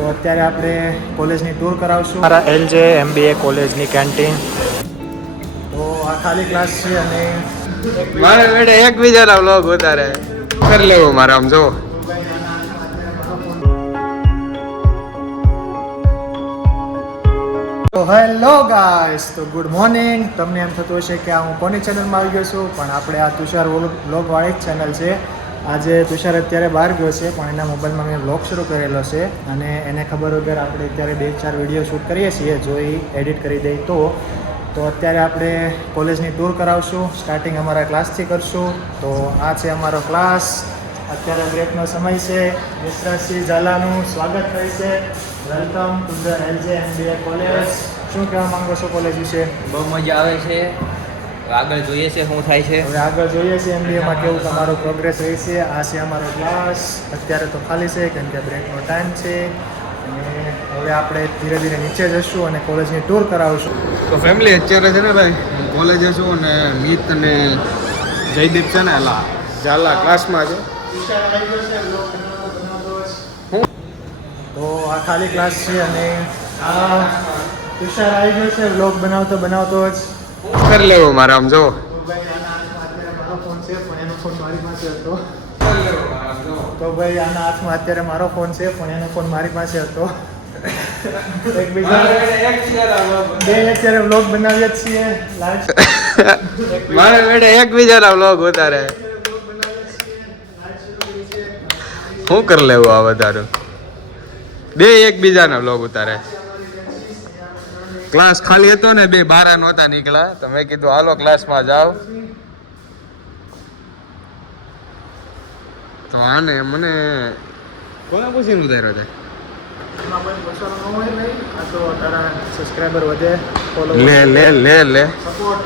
તો અત્યારે આપણે કોલેજની ટૂર કરાવશું મારા એલજે એમબીએ કોલેજની કેન્ટીન. તો આ ખાલી ક્લાસ છે અને મારે બેટા એકબીજાના વ્લોગ ઉતારે કરી લેવું મારે આમ જો. તો હેલો ગાઈસ, તો ગુડ મોર્નિંગ. તમને એમ થતું હશે કે હું કોની ચેનલમાં આવી ગયો છું, પણ આપણે આ તુષાર વ્લોગવાળી જ ચેનલ છે. આજે તુષાર અત્યારે બહાર ગયો છે, પણ એના મોબાઈલમાં મેં વ્લોગ શરૂ કરેલો છે અને એને ખબર વગર આપણે અત્યારે 2-4 વિડીયો શૂટ કરીએ છીએ. જો એ એડિટ કરી દઈએ તો અત્યારે આપણે કોલેજની ટૂર કરાવશું. સ્ટાર્ટિંગ અમારા ક્લાસથી કરશું. તો આ છે અમારો ક્લાસ. અત્યારે બ્રેકનો સમય છે. મિશ્રાસિંહ ઝાલાનું સ્વાગત થાય છે. Welcome to the LJ MBA college. શું કહેવા માંગો છો કોલેજ વિશે? બહુ મજા આવે છે. આગળ જોઈએ છે શું થાય છે. હવે આગળ જોઈએ છે એમબીએમાં કેવું તમારો પ્રોગ્રેસ રહેશે. આ છે અમારો ક્લાસ. અત્યારે તો ખાલી છે કેમ કે બ્રેકનો ટાઈમ છે અને હવે આપણે ધીરે ધીરે નીચે જશું અને કોલેજની ટૂર કરાવશું. તો ફેમિલી અત્યારે છે ને ભાઈ કોલેજે છું અને મિત અને જયદીપ છે ને એલા ઝાલા ક્લાસમાં છે. તો આ ખાલી ક્લાસ છે અને આ તુષાર આવી ગયો છે વ્લોગ બનાવતો જ. કરી લેવું મારે આમ જો. મારો ફોન છે પણ એનો ફોન મારી પાસે હતો. તો ભાઈ આના હાથમાં અત્યારે મારો ફોન છે પણ એનો ફોન મારી પાસે હતો. અત્યારે વ્લોગ બનાવીએ જ છીએ. મારે બેટા એકબીજાના વ્લોગ ઉતારે શું કરી લેવું આ વધારે બે એકબીજાના વ્લોગ ઉતારે. ક્લાસ ખાલી હતો ને 2 બારા નહોતા નીકળ્યા તો મેં કીધું હાલો ક્લાસમાં જાઓ. તો આને મને કોને પૂછીને ઉતાર્યો છે? એમાં કોઈ પૂછવાનું ન હોય ભાઈ. આ તો તારા સબસ્ક્રાઈબર વધે, ફોલો લે સપોર્ટ.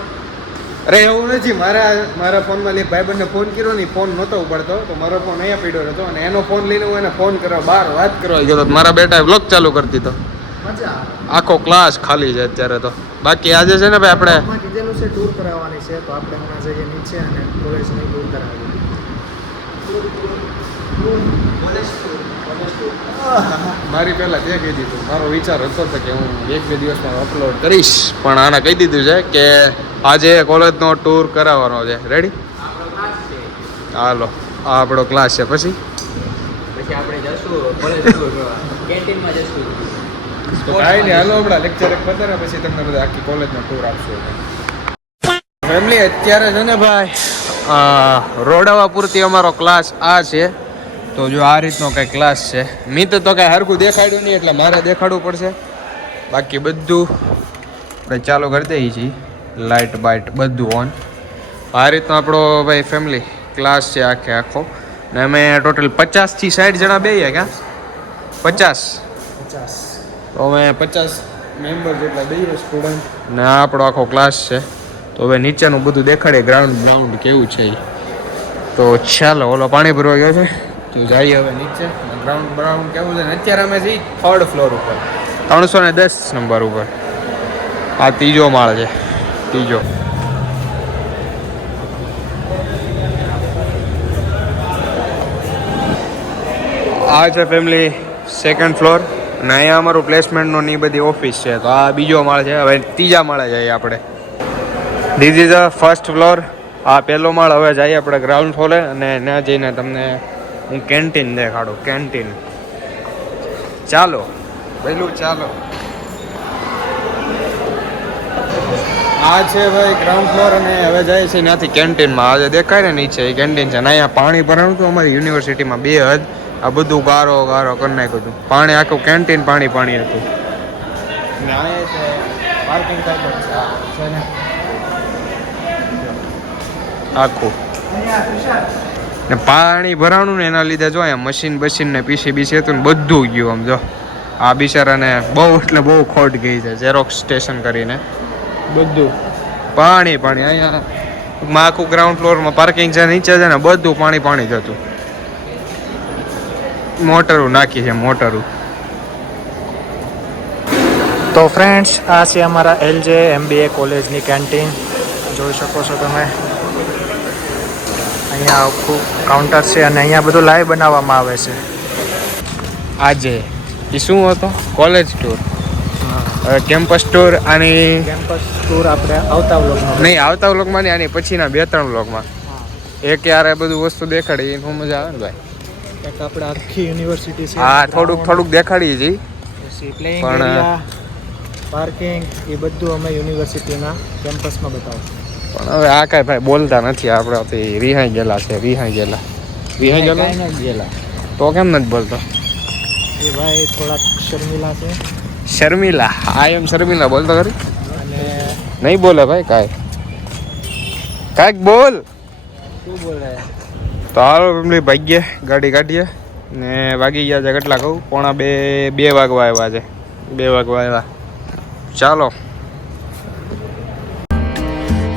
અરે એવું નથી. મારા ફોનમાં એક ભાઈબંધને ફોન કર્યો ને ફોન નહોતો ઉપાડતો તો મારો ફોન અહીંયા પડ્યો હતો અને એનો ફોન લઈને હું એને ફોન કરવા બહાર વાત કરવા ગયો તો મારા બેટાએ બ્લોગ ચાલુ કરી દીધો. મજા આખો ક્લાસ ખાલી છે અત્યારે તો. બાકી આજે છે ને ભાઈ આપણે કીધેલું છે ટૂર કરાવવાની છે તો આપણે હમણાં જઈએ નીચે અને કોલેજની ટૂર કરાવીએ. મારી પહેલા તે કહી દીધું. મારો વિચાર હતો કે હું 1-2 દિવસમાં અપલોડ કરીશ પણ આને કહી દીધું છે કે આજે કોલેજનો ટૂર કરાવવાનો છે. રેડી? હાલો આ આપણો ક્લાસ છે. પછી આપણે જશું કોલેજ કેન્ટીનમાં જશું. તો કાંઈ નહીં હાલો હમણાં લેક્ચર એક પતારે પછી તમને બધા આખી કોલેજનો ટૂર આપશું. ફેમિલી અત્યારે છે ને ભાઈ રોડાવા પૂરતી અમારો ક્લાસ આ છે. તો જો આ રીતનો કંઈ ક્લાસ છે. મિત તો કાંઈ હરખું દેખાડ્યું નહીં એટલે મારે દેખાડવું પડશે. બાકી બધું આપણે ચાલુ કરી દઈએ છીએ. લાઇટ બાઇટ બધું ઓન. આ રીતનો આપણો ભાઈ ફેમિલી ક્લાસ છે આખો. ને અમે ટોટલ 50 થી 60 જણા બેહીએ ક્યાં 50 તો અમે 50 મેમ્બર જેટલા બેહીએ સ્ટુડન્ટ ને આ આપણો આખો ક્લાસ છે. તો હવે નીચેનું બધું દેખાડે ગ્રાઉન્ડ કેવું છે એ. તો ચાલો ઓલો પાણી ભરવા ગયો છે તો જઈએ હવે નીચે. ગ્રાઉન્ડ કેવું છે ને અત્યારે અમે છીએ 3rd ફ્લોર ઉપર 310 નંબર ઉપર. આ 3જો માળ છે. 3જો આ છે ફેમિલી 2nd ફ્લોર અને અહીંયા અમારું પ્લેસમેન્ટનો ની બધી ઓફિસ છે. તો આ 2જો માળ છે. હવે 3જા માળે જઈએ આપણે. This is a 1st floor. આ 1લો માળ. હવે જઈએ આપણે ગ્રાઉન્ડ ફ્લોરે અને ત્યાં જઈને તમને હું કેન્ટીન દેખાડું. કેન્ટીન ચાલો પહેલું ચાલો. આ છે ભાઈ ગ્રાઉન્ડ ફ્લોર અને હવે જાય છે ત્યાંથી કેન્ટીનમાં. આજે દેખાય ને નીચે એ કેન્ટીન છે અને અહીંયા પાણી ભરાણું હતું અમારી યુનિવર્સિટીમાં 2 હદ. આ બધું ગારો કરી નાખ્યું હતું. પાણી આખું કેન્ટીન પાણી હતું. ને અહીંયા છે પાર્કિંગ છે ને આખું ને પાણી ભરાણું ને એના લીધે જો અહીંયા મશીન ને પીસી હતું ને બધું ગયું. આમ જો આ બિચારાને બહુ એટલે બહુ ખોટ ગઈ છે. ઝેરોક્સ સ્ટેશન કરીને બધું પાણી અહીંયા આખું ગ્રાઉન્ડ ફ્લોરમાં પાર્કિંગ છે નીચે છે ને બધું પાણી જતું. મોટરું નાખી છે મોટરું. તો ફ્રેન્ડ્સ આ છે અમારા એલજે એમબીએ કોલેજની કેન્ટીન. જોઈ શકો છો તમે. અહીંયા આખું કાઉન્ટર છે અને અહીંયા બધું લાઈવ બનાવવામાં આવે છે. આજે એ શું હતો? College tour, campus tour. આની કેમ્પસ ટૂર આપણે આવતા વ્લોગમાં નહીં, આવતા વ્લોગમાં નહીં, આની પછીના 2-3 વ્લોગમાં એક યારે બધું વસ્તુ દેખાડી એનું મજા આવે ને ભાઈ. એક આપણે આખી યુનિવર્સિટી છે. હા, થોડુંક દેખાડીએ છીએ. પછી પ્લેઇંગ પણ- એરિયા, પાર્કિંગ, એ બધું અમે યુનિવર્સિટીના કેમ્પસમાં બતાવું. પણ હવે આ કાંઈ ભાઈ બોલતા નથી. આપણે રિહાઈ ગયેલા છે. રિહાઈ ગયેલા તો કેમ નથી બોલતો? એ ભાઈ થોડાક શર્મિલા છે શર્મિલા, આઈ એમ શર્મિલા બોલતો ખરી? અને નહીં બોલે ભાઈ કાંઈક બોલ. શું બોલે તો હાલો ફેમિલી ભાગ્યે ગાડી કાઢીએ ને વાગી ગયા છે કેટલા કહું? 1:45 વાગવા આવ્યા છે. 2 વાગવા આવ્યા. ચાલો.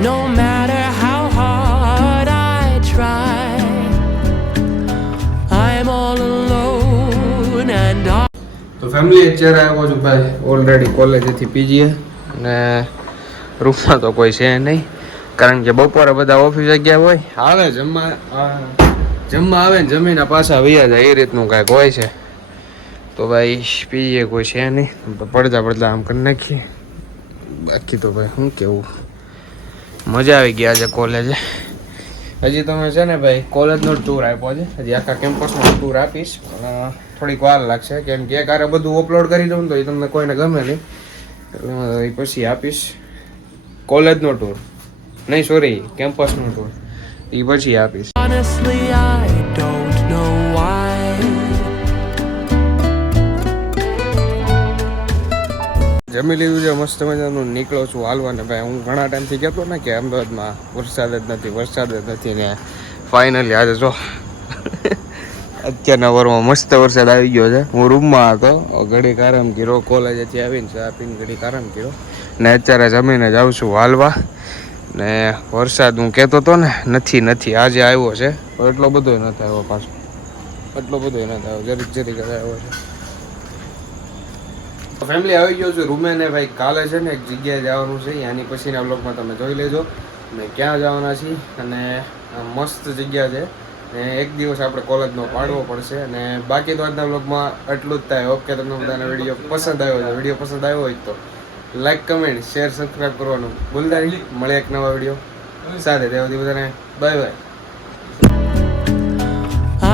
No matter how hard I try, I'm all alone and તો ફેમિલી અત્યારે આવ્યો છું ભાઈ ઓલરેડી કોલેજથી પીજીએ ને રૂમમાં તો કોઈ છે નહીં, કારણ કે બપોરે બધા ઓફિસે ગયા હોય. આવે જમવા આવે ને જમીને પાછા વૈયા જાય એ રીતનું કાંઈક હોય છે. તો ભાઈ પીજીએ કોઈ છે નહીં, પડદા આમ કરી નાખીએ. બાકી તો ભાઈ શું કેવું, મજા આવી ગયા છે કોલેજે. હજી તમે છે ને ભાઈ કોલેજનો ટૂર આપ્યો છે, હજી આખા કેમ્પસનો ટૂર આપીશ પણ થોડીક વાર લાગશે, કેમ કે એકારે બધું અપલોડ કરી દઉં તો એ તમને કોઈને ગમે નહીં, એટલે એ પછી આપીશ. કોલેજનો ટૂર નહીં, સોરી, કેમ્પસનો ટૂર એ પછી આપીશ. honestly I don't know why. જમી લીધું છે, મસ્ત મજાનું નીકળો છું હાલવા ને ભાઈ. હું ઘણા ટાઈમથી કહેતો ને કે અમદાવાદમાં વરસાદ જ નથી ને ફાઇનલી આજે જો અત્યારના વરમાં મસ્ત વરસાદ આવી ગયો છે. હું રૂમમાં હતો, ઘડીક આરામ કર્યો, કોલેજેથી આવીને ચા પીને ઘડીક આરામ કર્યો ને અત્યારે જમીને જાઉં છું હાલવા. ને વરસાદ હું કહેતો હતો ને નથી આજે આવ્યો છે, પણ એટલો બધો નથી આવ્યો પાછો, એટલો બધો નથી આવ્યો, જરીક જ આવ્યો છે. ફેમિલી આવી ગયો છું રૂમે ને ભાઈ કાલે છે ને એક જગ્યાએ જવાનું છે, આની પછીના બ્લોગમાં તમે જોઈ લેજો ને ક્યાં જવાના છીએ. અને મસ્ત જગ્યા છે ને એક દિવસ આપણે કોલેજનો પાડવો પડશે. અને બાકી તો આજના બ્લોગમાં એટલું જ થાય. ઓકે, તમને બધાને વિડીયો પસંદ આવ્યો છે, વિડીયો પસંદ આવ્યો હોય તો લાઈક, કમેન્ટ, શેર, સબસ્ક્રાઈબ કરવાનું ભૂલતા નહીં. મળે એક નવા વિડીયો સાથે. ત્યાં સુધી બધાને bye bye.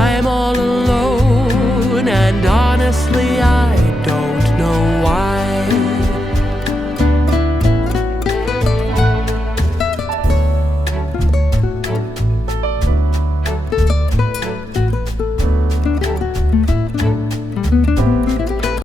I'm all alone and honestly I